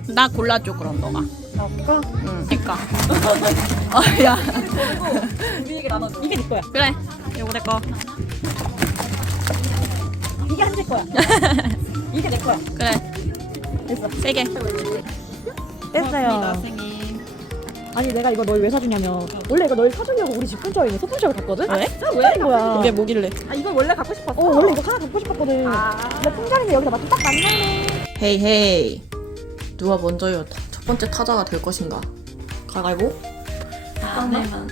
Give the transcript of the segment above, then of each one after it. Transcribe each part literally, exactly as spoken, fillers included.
나 골라줘 그럼 너가. 나볼까? 응. 그니까. 어, 야. 우리에게 나눠줘. 이게 네 거야. 그래. 요거 내 거. 이게 한재 거야. 이게 내 거야. 그래. 됐어. 세 개. 됐어요. 생일. 아니 내가 이거 널 왜 사주냐면 원래 이거 널 사주려고 우리 집 근처에 있는 소품샵을 갔거든? 왜? 아, 왜? 거야. 이게 뭐길래? 아 이걸 원래 갖고 싶었어. 어 원래 이거 하나 갖고 싶었거든. 아. 근데 품절인데 여기서 맞춰 딱 맞네. 헤이 헤이. 누가 먼저 첫 번째 타자가 될 것인가? 가위바위보? 안 내면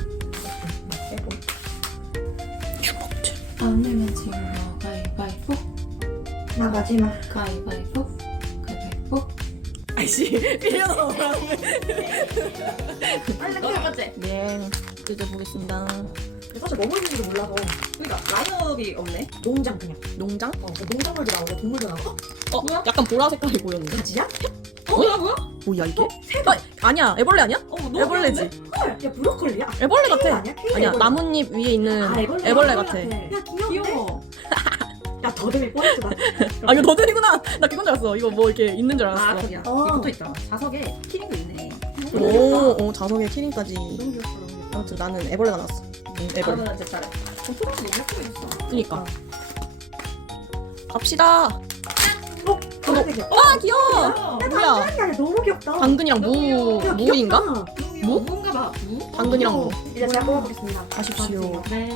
주먹질. 안 내면 지금 뭐 가위바위보 나 마지막. 가위바위보 가위바위보 아이씨 빌려놓으라고. 너 첫 번째. 네. 뜯어보겠습니다. 근데 사실 뭐 먹는지도 몰라서. 그러니까 라인업이 없네. 농장 그냥. 농장? 어 농작물도 나오고 동물도 나오고. 어? 어? 약간 보라 색깔이 보였는데. 가지야? 어 뭐야 뭐야? 뭐야 이게? 아, 아니야 애벌레 아니야? 어 너무 애벌레지? 헐. 야 브로콜리야? 애벌레 케일 같아. 아니야? 케일 아니야 애벌레. 나뭇잎 위에 있는 아, 애벌레, 애벌레 같아. 야 귀여운데? 귀여워. 야 더듬이 포인트다. 아 이거 너들이구나. 나 그건 줄 알았어. 이거 뭐 이렇게 있는 줄 아 알았어. 저기야. 어. 이거 붙어 있다. 자석에 키링도 있네. 오, 오 자석에 키링까지. 너무 귀엽다 너무 귀엽다. 아무튼 나는 애벌레가 나왔어. 응, 애벌레. 그러면 제 차례. 어 토마토 너무 예쁘게 있어. 그니까. 갑시다. 어? 검은색이야. 아 귀여워. 야 뭐야? 야 너무 귀엽다. 당근이랑 너무 귀여워. 무 야, 무인가? 귀엽다. 무? 뭔가 봐. 무? 당근이랑 무. 이제 제가 뽑아보겠습니다. 아십시오. 네.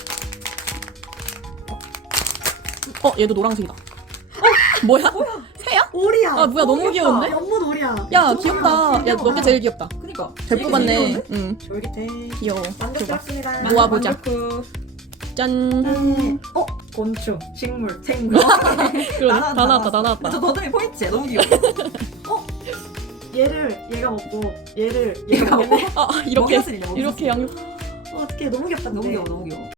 어 얘도 노란색이다. 어 뭐야? 새야? 오리야. 아, 뭐야, 너무 귀여운데? 연못 오리야. 야 귀엽다. 야 너 게 제일 귀엽다. 그니까. 잘 되게 뽑았네. 귀여운데? 응 쫄깃해. 귀여워. 줘봐. 만족스럽습니다. 모아보자. 만족구. 짠. 음. 어? 곤충, 식물, 생물. 그러네. 다 다 나왔다, 나왔다. 다 저 나왔다. 더듬이 포인트야. 너무 귀여워. 얘를 얘가 먹고 얘를 얘가 얘가 먹겠네. 아 이렇게 먹였으니 먹였으니. 이렇게 양육. 어, 어떡해 너무 귀엽다. 너무 근데. 귀여워. 너무 귀여워.